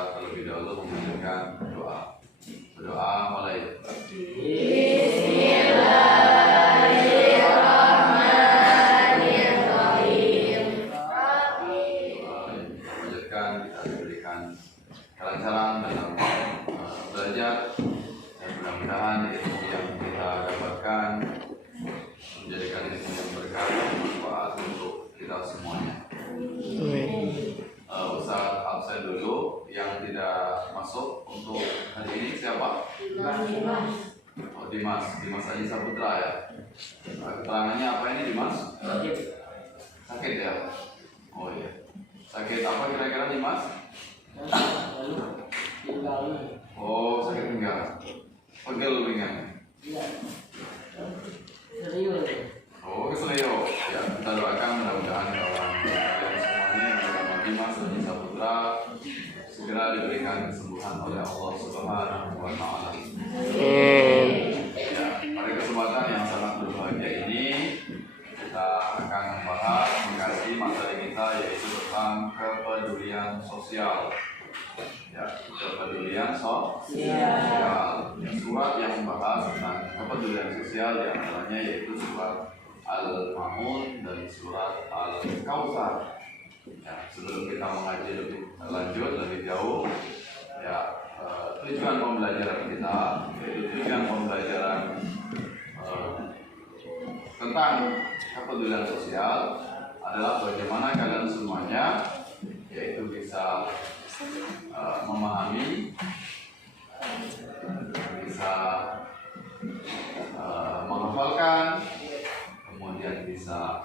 kita terlebih dahulu memanjatkan doa. Berdoa mulai. Kita diberikan kelancaran dalam belajar dan mudah-mudahan ilmu yang kita dapatkan menjadikan ilmu yang berkah dan bermanfaat untuk kita semuanya. Ustaz absen dulu, yang tidak masuk untuk hari ini siapa? Dimas Haji Saputra ya. Keterangannya apa ini Dimas? Sakit ya? Oh iya. Sakit apa kira-kira Dimas? Oh, sakit pinggang. Pegel pinggang. Oh, keselio. Ya, kita doakan mudah-mudahan kawan kalian semuanya yang bernama Dimas Haji Saputra segera diberikan kesembuhan oleh Allah Subhanahu wa Ta'ala. Ya, pada kesempatan yang sangat berbahagia ini kita akan membahas mengkaji materi kita yaitu tentang kepedulian sosial. Ya, kepedulian sosial. Ya, surat yang membahas tentang kepedulian sosial yang antaranya yaitu surat Al-Ma'un dan surat Al-Kautsar. Ya, sebelum kita mengaji lebih lanjut, lebih jauh, ya tujuan pembelajaran kita yaitu tujuan pembelajaran tentang kepedulian sosial adalah bagaimana kalian semuanya yaitu bisa memahami, bisa menghafalkan, kemudian bisa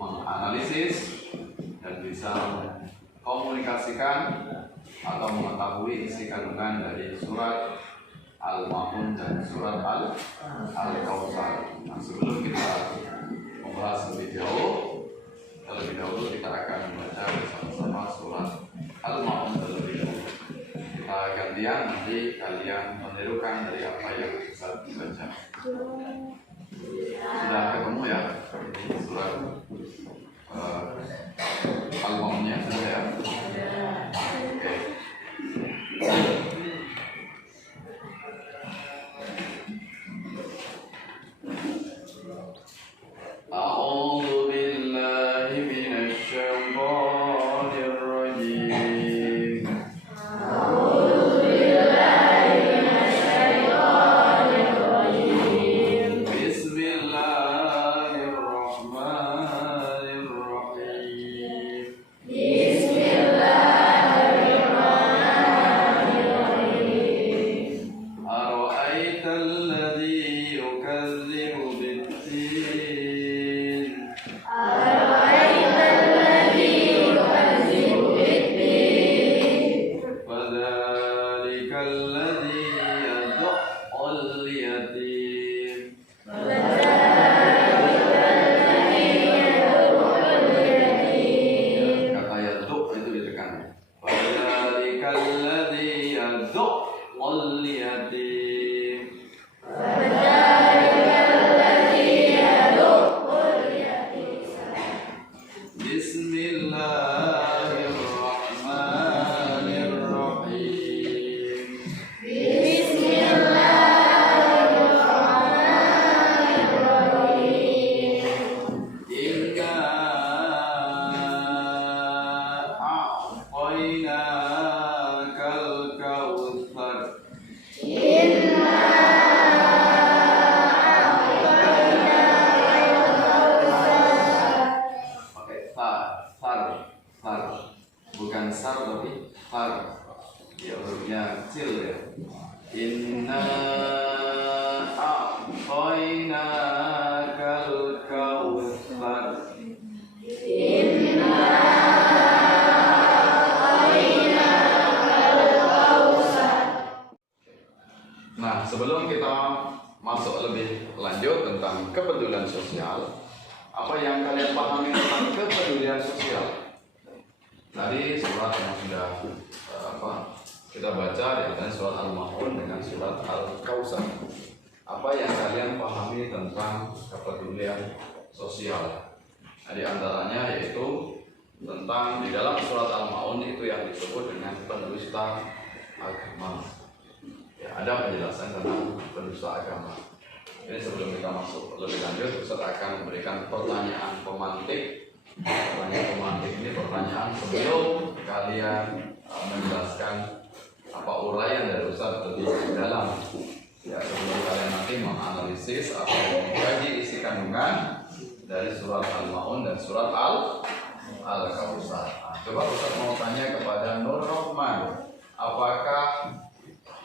menganalisis dan bisa komunikasikan atau mengetahui isi kandungan dari surat Al-Ma'un dan surat Al-Kautsar. Nah, sebelum kita membahas lebih jauh, terlebih dahulu kita akan membaca bersama-sama surat Al-Ma'un terlebih dahulu. Kita gantian, nanti kalian menirukan dari apa yang bisa dibaca. Sudah ketemu ya? Ini surat Al-Ma'unnya sudah ya? Oke. A'udzu billahi minasy syaithanir rajim. Sebelum kita masuk lebih lanjut tentang kepedulian sosial, apa yang kalian pahami tentang kepedulian sosial? Tadi surat yang sudah kita baca di antara surat Al-Ma'un dengan surat Al-Kautsar. Apa yang kalian pahami tentang kepedulian sosial? Nah, di antaranya yaitu tentang di dalam surat Al-Maun itu yang disebut dengan pendusta agama. Ya, ada penjelasan tentang pendusta agama. Ini sebelum kita masuk lebih lanjut, Ustaz akan memberikan pertanyaan pemantik. Pertanyaan pemantik ini pertanyaan sebelum kalian menjelaskan apa uraian dari Ustaz lebih dalam. Ya, sebelum kalian nanti menganalisis atau mengkaji isi kandungan dari surat Al-Maun dan surat Al-Kautsar. Coba Ustaz mau tanya kepada Nur Rahman, apakah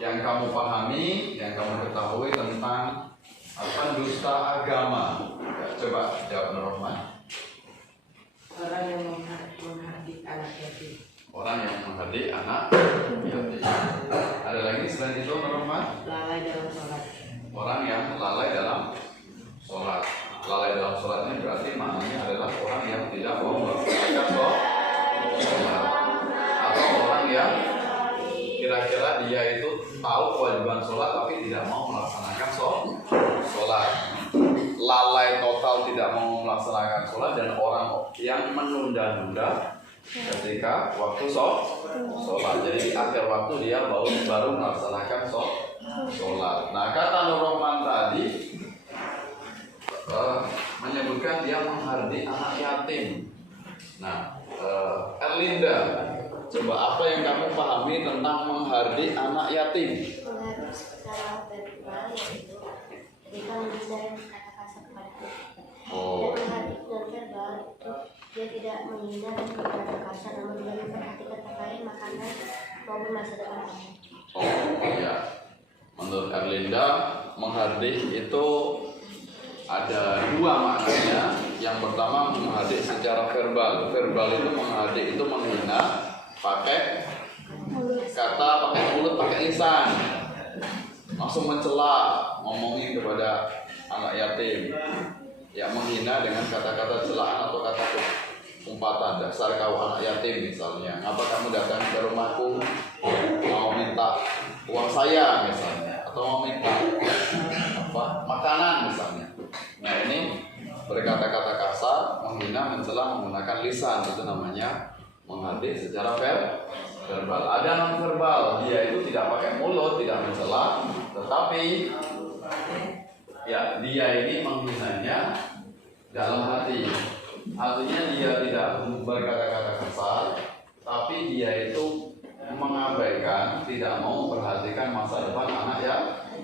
yang kamu pahami, yang kamu ketahui tentang pendusta agama? Ya, coba jawab Nur Rahman. Orang yang menghardik anak yatim. Orang yang menghardik anak yatim. Ada lagi selain itu Nur Rahman? Lalai dalam sholat. Orang yang lalai dalam sholat. Lalai dalam sholat ini berarti maknanya adalah orang yang tidak mau melaksanakan sholat, atau orang yang kira-kira dia itu tahu kewajiban sholat tapi tidak mau melaksanakan sholat. Lalai total tidak mau melaksanakan sholat, dan orang yang menunda-nunda ketika waktu sholat. Jadi di akhir waktu dia baru melaksanakan sholat. Nah, kata Nur Rahman tadi menyebutkan dia menghardik anak yatim. Nah, Erlinda, coba apa yang kamu pahami tentang menghardik anak yatim? Menghardik secara verbal, yaitu ketika menghindari kata kasar kepada anak. Dan menghardik dengan verbal itu dia tidak menghina dan berkata kasar, namun juga memperhatikan terkait makanan maupun masa depan anak. Oh iya, menurut Erlinda menghardik itu ada dua maknanya. Yang pertama menghardik secara verbal. Verbal itu menghardik itu menghina pakai kata, pakai mulut, pakai lisan, langsung mencela, ngomongin kepada anak yatim. Ya, menghina dengan kata-kata celaan atau kata umpatan. Dasar kau anak yatim misalnya. Ngapa kamu datang ke rumahku mau minta uang saya misalnya, atau mau minta makanan misalnya. Nah, ini berkata-kata kasar, menghina, mencela menggunakan lisan, itu namanya menghardik secara verbal. Ada non verbal, dia itu tidak pakai mulut, tidak mencela, tetapi ya dia ini menghinanya dalam hati. Artinya dia tidak berkata-kata kasar, tapi dia itu mengabaikan, tidak mau memperhatikan masa depan anak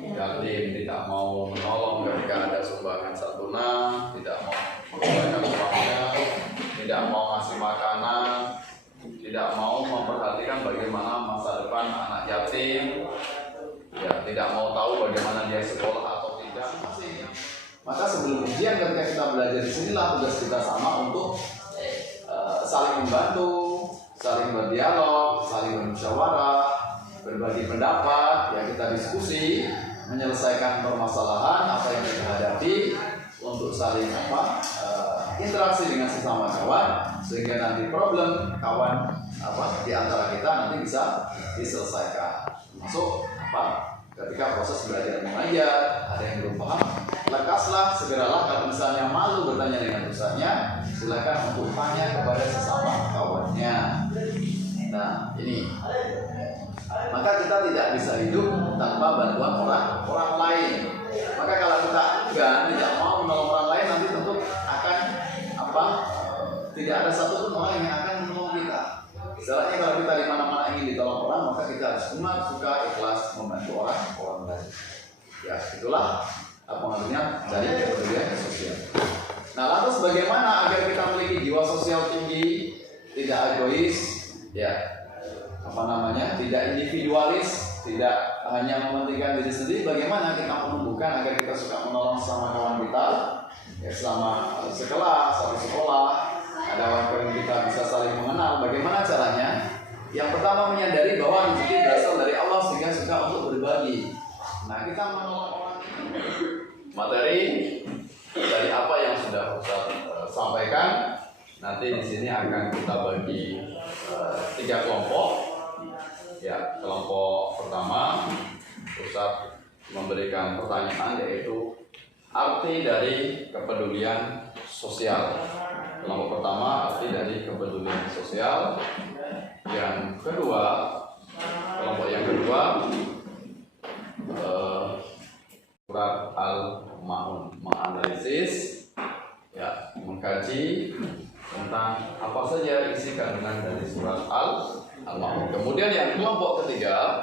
yatim, tidak mau menolong ketika ada sumbangan santunan, tidak mau mengembalikan uangnya, tidak mau ngasih makanan, tidak mau memperhatikan bagaimana masa depan anak yatim, ya, tidak mau tahu bagaimana dia sekolah atau tidak. Maka sebelum ujian ketika kita belajar di sinilah tugas kita sama untuk saling membantu, saling berdialog, saling bermusyawarah, berbagi pendapat, ya kita diskusi, menyelesaikan permasalahan apa yang kita hadapi untuk saling interaksi dengan sesama kawan, sehingga nanti problem kawan di antara kita nanti bisa diselesaikan. Masuk ketika proses belajar mengajar, ada yang belum paham, lekaslah, segeralah. Kalau misalnya malu bertanya dengan ustaznya, silakan untuk tanya kepada sesama kawannya. Nah, ini. Maka kita tidak bisa hidup tanpa bantuan orang lain. Maka kalau kita tidak mau menolong orang lain, nanti tentu akan tidak ada satupun orang yang akan menolong kita. Misalnya kalau kita di mana-mana ingin ditolong orang, maka kita harus benar, suka, ikhlas membantu orang lain. Ya, itulah pengertian dari kepedulian sosial. Nah, lantas bagaimana agar kita memiliki jiwa sosial tinggi, tidak egois, ya, tidak individualis, tidak hanya mementingkan diri sendiri? Bagaimana kita menumbuhkan agar kita suka menolong sama kawan kita, ya, selama sekelas, satu sekolah, ada kawan kita bisa saling mengenal. Bagaimana caranya? Yang pertama menyadari bahwa rezeki berasal dari Allah sehingga suka untuk berbagi. Nah, kita menolong orang. Materi dari apa yang sudah Ustaz sampaikan nanti di sini akan kita bagi 3 kelompok. Ya, kelompok pertama Ustaz memberikan pertanyaan, yaitu arti dari kepedulian sosial. Kelompok pertama arti dari kepedulian sosial. Yang kedua, kelompok yang kedua surat Al-Ma'un, menganalisis, ya, mengkaji tentang apa saja isi kandungan dari surat Al-Ma'un. Kemudian yang kelompok ketiga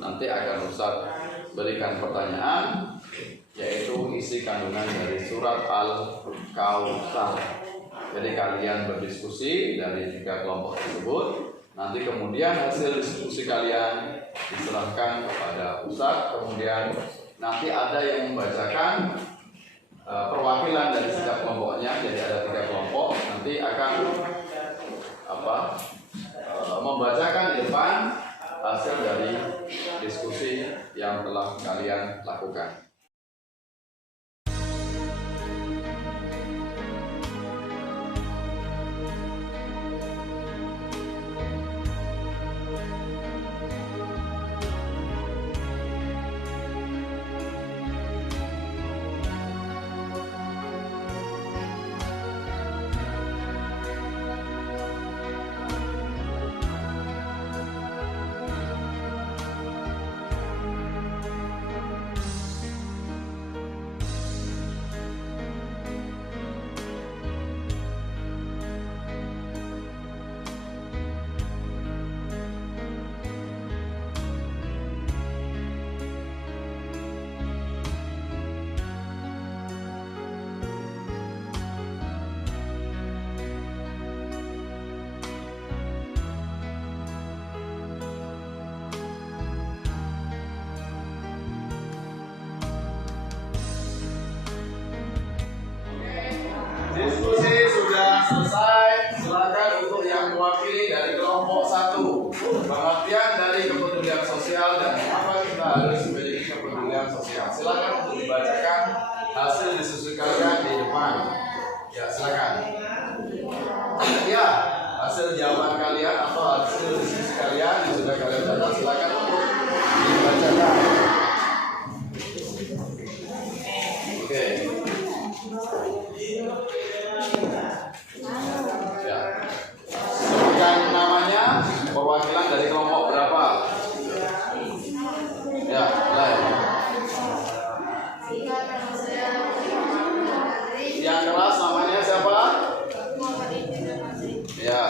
nanti akan Ustaz berikan pertanyaan, yaitu isi kandungan dari surat Al-Kautsar. Jadi kalian berdiskusi dari 3 kelompok tersebut. Nanti kemudian hasil diskusi kalian diserahkan kepada Ustaz. Kemudian nanti ada yang membacakan perwakilan dari setiap kelompoknya. Jadi ada 3 kelompok. Nanti akan membacakan di depan hasil dari diskusi yang telah kalian lakukan. Diskusi sudah selesai. Silakan untuk yang mewakili dari kelompok 1, pengertian dari kepedulian sosial dan mengapa kita harus memiliki kepedulian sosial. Silakan untuk dibacakan hasil diskusi kalian di depan. Ya, silakan. Ya, hasil jawaban kalian atau hasil diskusi kalian yang sudah kalian catat, silakan untuk dibacakan. Oke. Ya. Sebutkan namanya, perwakilan dari kelompok berapa? Ya, mulai. Yang keras namanya siapa? Ya.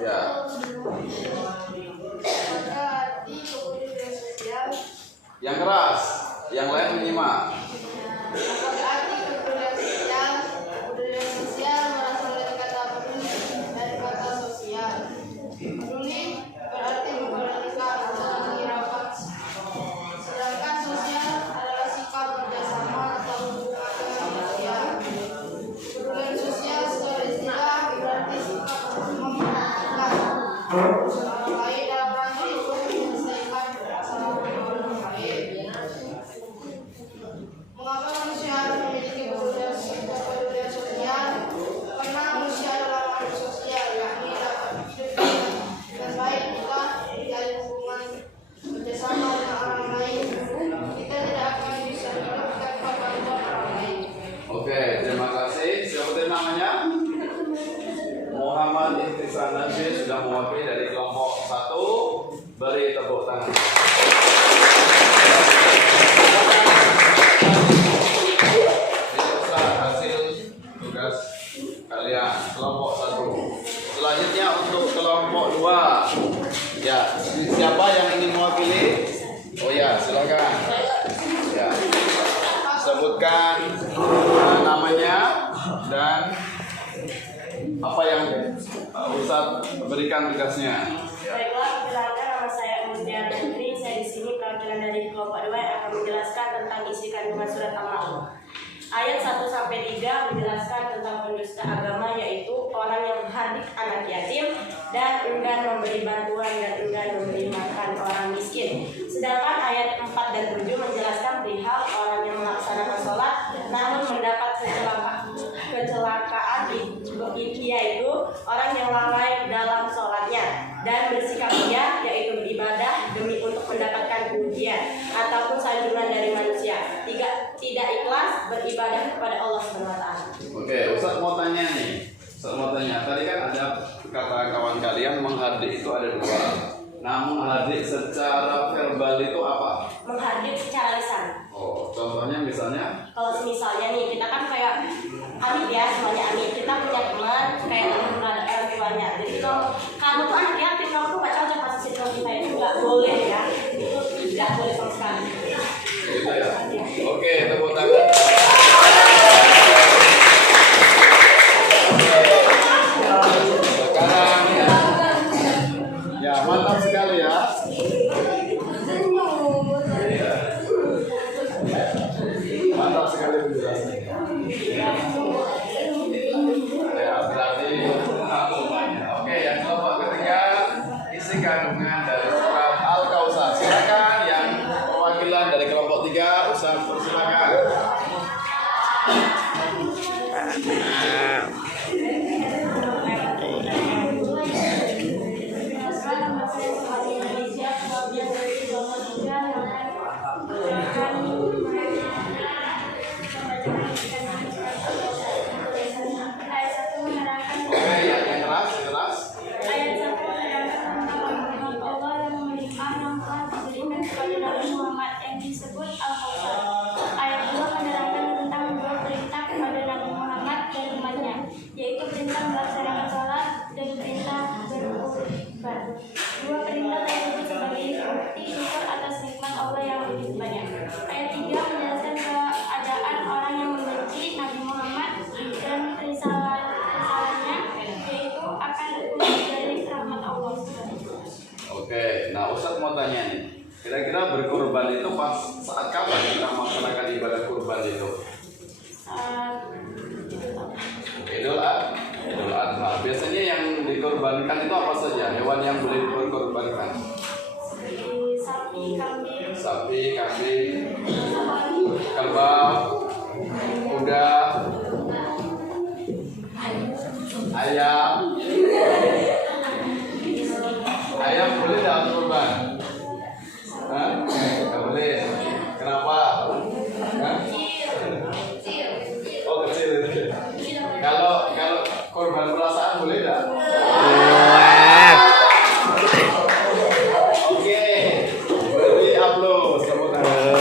Ya. Yang keras, yang lain menyimak. Mengapa manusia harus memiliki kepedulian sosial? Karena manusia adalah makhluk sosial, yakni dapat hidup dan baik kita menjalin hubungan bersama dengan orang lain. Kita tidak akan bisa mendapatkan bantuan orang lain. Oke, terima kasih. Siapa namanya? Muhammad Ihtisan Nasir sudah mewakili dari kelompok 1. Beri tepuk tangan. Hasil tugas kalian kelompok 1. Selanjutnya untuk kelompok 2. Ya, siapa yang ingin mewakili? Oh ya, silakan. Ya. Sebutkan namanya dan apa yang Ustadz berikan tugasnya. Baiklah, perkenalkan nama saya Mutiara Putri. Saya di sini perwakilan dari kelompok 2 yang akan menjelaskan tentang isi kandungan surat Al-Ma'un. Ayat 1-3 menjelaskan tentang pendusta agama, yaitu orang yang menghardik anak yatim dan enggan memberi bantuan dan enggan memberi makan orang miskin. Sedangkan ayat 4 dan 7 menjelaskan perihal orang yang melaksanakan sholat namun mendapat kecelakaan, yaitu orang yang lalai dalam sholatnya dan bersikap ria, yaitu beribadah demi untuk mendapatkan pujian ataupun sanjungan dari manusia, tidak ikhlas beribadah kepada Allah kata kawan kalian menghardik itu ada dua. Nah, menghardik secara verbal itu apa? Menghardik secara lisan. Oh, contohnya misalnya? Kalau misalnya nih kita kan kayak Amit ya, semuanya Amit. Kita punya teman kayak teman ada orang tuanya. Jadi kalau kamu tuh anak yatim, kamu tuh nggak cocok pas kita itu nggak boleh ya. Itu tidak boleh sama sekali. Gitu ya. Oke, tepuk tangan. Sekarang ya mantap sekali ya. Mantap sekali penjelasannya. Ya, berarti oke, yang kelompok ketiga isi kandungan dari surat Al-Kautsar. Silakan yang perwakilan dari kelompok 3, Ustaz, silakan. Oke, yang keras, keras. Ayat 1 menerangkan tentang rahmat Allah yang melimpah yang telah diberikan kepada Nabi Muhammad yang disebut Al-Kautsar. Ayat 2 menerangkan tentang dua perintah kepada Nabi Muhammad dan umatnya, yaitu perintah melaksanakan salat dan perintah berkurban. Dua perintah tersebut sebagai bukti syukur atas nikmat Allah yang begitu banyak. Ayat 3 menjelaskan keadaan orang yang membenci Nabi Muhammad dan risalahnya, yaitu akan lepas dari rahmat Allah. Oke, nah Ustaz mau tanya nih, kira-kira berkurban itu pas saat kapan kita melaksanakan ibadah kurban itu? Idul Adha. Biasanya yang dikorbankan itu apa saja? Hewan yang boleh dikorbankan? Sapi, kambing, kerbau, kuda, ayam. Ayam boleh dalam kurban? Hah? Nggak boleh. Kenapa? Hah? Oh, kecil. Kalau korban perasaan boleh nggak? Oke, beri upload, tepuk tangan.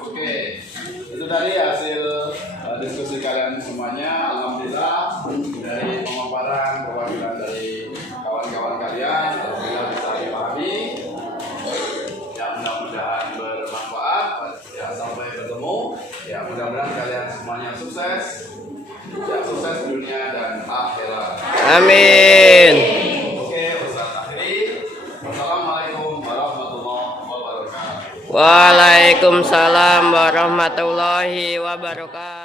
Oke, itu tadi hasil diskusi kalian semuanya. Alhamdulillah dari pemaparan perwakilan dari kawan-kawan kalian, alhamdulillah bisa dipahami. Ya, mudah-mudahan bermanfaat. Ya, sampai bertemu. Ya, mudah-mudahan kalian semuanya sukses. Ya, sukses dunia dan akhirat. Amin. Oke, Ustaz akhiri. Wassalamualaikum warahmatullahi wabarakatuh. Waalaikumsalam warahmatullahi wabarakatuh.